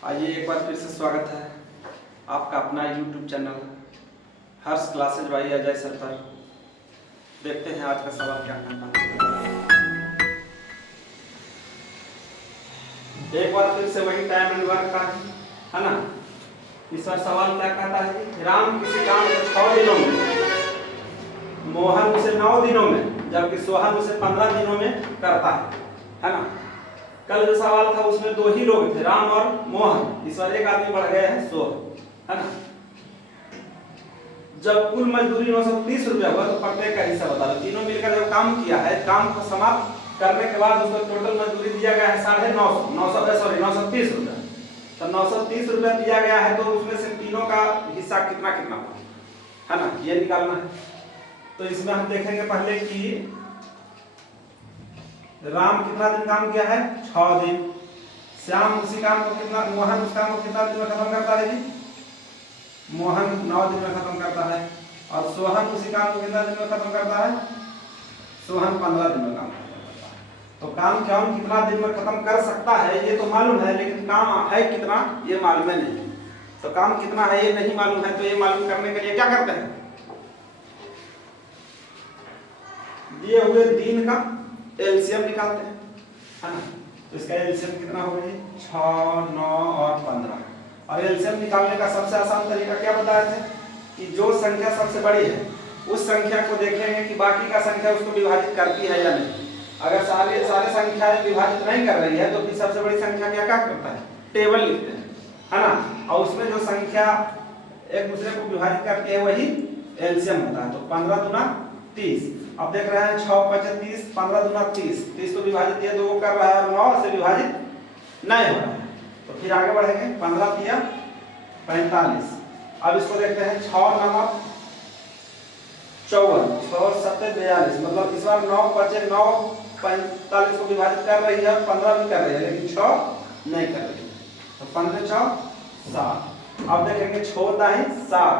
आइए एक बार फिर से स्वागत है आपका अपना YouTube channel Harsh classes by Ajay sir पर। देखते हैं आज का सवाल क्या कहता है। एक बार फिर से वही टाइम एंड वर्क का है ना। इस बार सवाल क्या कहता है कि राम किसी काम को 6 दिनों में, मोहन उसे 9 दिनों में, जबकि सोहन उसे 15 दिनों में करता है ना। कल जो सवाल था उसमें 2 ही लोग थे, राम और मोहन। इस बार एक आदमी बढ़ गए हैं सोहन, है ना। जब कुल मजदूरी 930 रुपया हुआ तो प्रत्येक का हिस्सा बता दो। तीनों मिलकर जब काम किया है, काम को समाप्त करने के बाद उसको टोटल मजदूरी दिया गया है 930 रुपया। तो 930 रुपया दिया गया है, तो उसमें से तीनों का हिस्सा कितना कितना हुआ, है ना, ये निकालना है। तो इसमें हम देखेंगे पहले कि राम कितना दिन काम किया है, 6 दिन। श्याम उसी काम को कितना, मोहन उस काम को कितना दिन में खत्म करता है जी, मोहन 9 दिन में खत्म करता है। और सोहन उसी काम को कितना दिन में खत्म करता है, सोहन 15 दिन में काम करता है। तो काम कौन कितना दिन में खत्म कर सकता है ये तो मालूम है, लेकिन काम है कितना ये मालूम नहीं। तो काम कितना है ये नहीं मालूम है, तो ये मालूम करने के लिए क्या करते हैं, दिए हुए दिन का एलसीएम निकालते हैं, है ना। तो इसका एलसीएम कितना होगा जी, 6, 9 और 15। और एलसीएम निकालने का सबसे आसान तरीका क्या बताए थे कि जो संख्या सबसे बड़ी है उस संख्या को देखेंगे कि बाकी का संख्या उसको विभाजित करती है या नहीं। अगर सारे संख्याएं विभाजित नहीं कर रही है तो फिर सबसे बड़ी संख्या क्या करता है, टेबल लिखते हैं, है ना। और उसमें जो संख्या एक दूसरे को विभाजित करती है वही एलसीएम होता है। तो 15 दूना 30। अब देख रहे हैं 6 5 30, 15 दूना 30, 30 को विभाजित ये 2 कर रहा है और 9 से विभाजित नहीं हो रहा है। तो फिर आगे बढ़ेंगे, 15 दिया 45। अब इसको देखते हैं 6 9 54, 6 7 42, मतलब इस बार 9 5 9 45 को विभाजित कर रही है, 15 भी कर रही है, लेकिन 6 नहीं कर रही है। तो 15 6 7। अब देखेंगे 6 दाएं 7,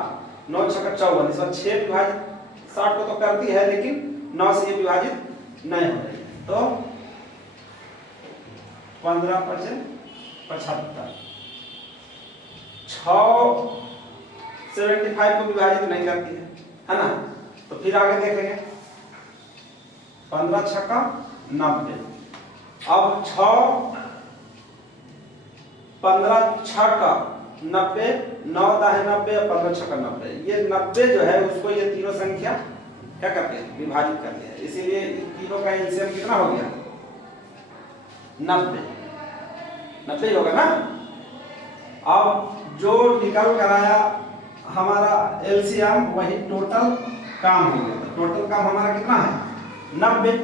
9 6 54, इस बार 6 विभाजित 60 को तो करती है, लेकिन 9 से ये विभाजित नहीं हो रही। तो 15 5 75, 6 75 को विभाजित नहीं करती है ना। तो फिर आगे देखेंगे 15 6 90। अब 15 6 90, 9 दाएं 90 और 15 6 90। ये 90 जो है उसको ये तीनों संख्या क्या करते हैं, विभाजित करते हैं। इसीलिए इन तीनों का एलसीएम कितना हो गया, 90 होगा ना। अब जो निकल कर आया हमारा एलसीएम वही टोटल काम हो गया। तो टोटल काम हमारा कितना है, 90।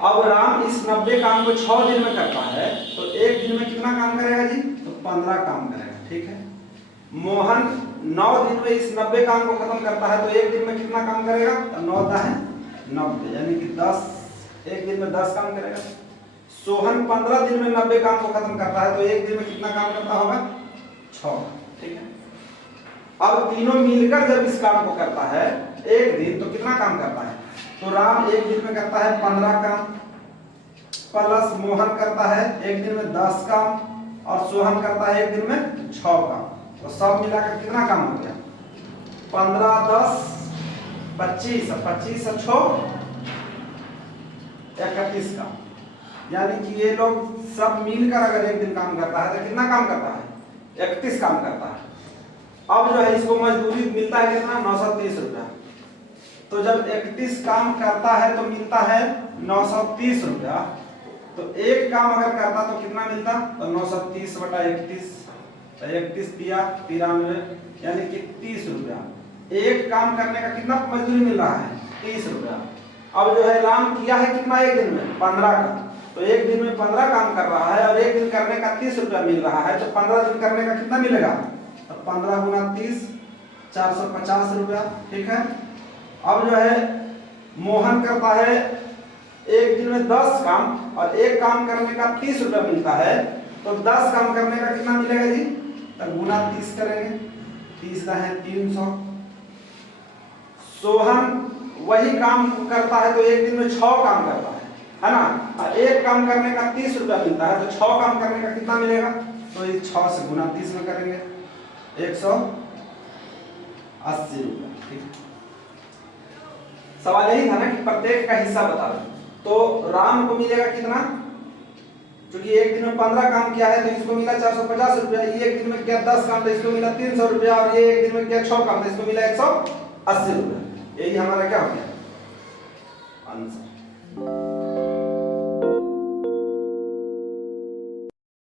अब राम इस 90 काम को 6 दिन में करता है, तो एक दिन में कितना काम करेगा जी, तो 15 काम करेगा, ठीक है। मोहन 9 दिन में इस 90 काम को खत्म करता है, तो एक दिन में कितना काम करेगा, तो 9 दाएं 90, यानी कि 10, एक दिन में 10 काम करेगा। सोहन 15 दिन में 90 काम को खत्म करता है, तो एक दिन में कितना काम करता होगा, 6, ठीक है। अब तीनों मिलकर जब इस काम को करता है एक दिन, तो कितना काम करता है, तो राम एक दिन में करता है 15 काम, प्लस मोहन करता है एक दिन में 10 काम, और सोहन करता है एक दिन में 6 काम। तो सब मिलाकर कितना काम हो गया, 15 10 25, 25 से 6 31 काम। यानी कि ये लोग सब मिलकर अगर एक दिन काम करता है तो कितना काम करता है, 31 काम करता है। अब जो है इसको मजदूरी मिलता है कितना, 930 रुपया। तो जब 31 काम करता है तो मिलता है 930 रुपया। तो एक काम अगर करता तो कितना मिलता, तो 930 बटा 31, 31 दिया 93, यानी कि 30 रुपया। एक काम करने का कितना मजदूरी मिल रहा है, 30 रुपया। अब जो है राम किया है कितना एक दिन में, 15 का। तो एक दिन में 15 काम कर रहा है और एक दिन करने का 30 रुपया मिल रहा है, तो 15 दिन करने का कितना मिलेगा, तो 15 गुना 30 450 रुपया, ठीक है। अब जो है मोहन करता है एक दिन में 10 काम और एक काम करने का 30 रुपया मिलता है, तो 10 काम करने का कितना मिलेगा जी, तो गुना 30 करेंगे, 30 का है 300। सोहन वही काम करता है तो एक दिन में 6 काम करता है ना। एक काम करने का 30 रुपया मिलता है, तो 6 काम करने का कितना मिलेगा, तो ये 6 से गुना 30 में करेंगे 180 रुपया। ठीक, सवाल यही था ना कि प्रत्येक का हिस्सा बता दो। तो राम को मिलेगा कितना, क्योंकि एक दिन में 15 काम किया है तो इसको मिला 450 रुपया, ये एक दिन में किया 10 काम तो इसको मिला 300 रुपया, और ये एक दिन में किया 6 काम तो इसको मिला 180 रुपया। यही हमारा क्या हो गया आंसर।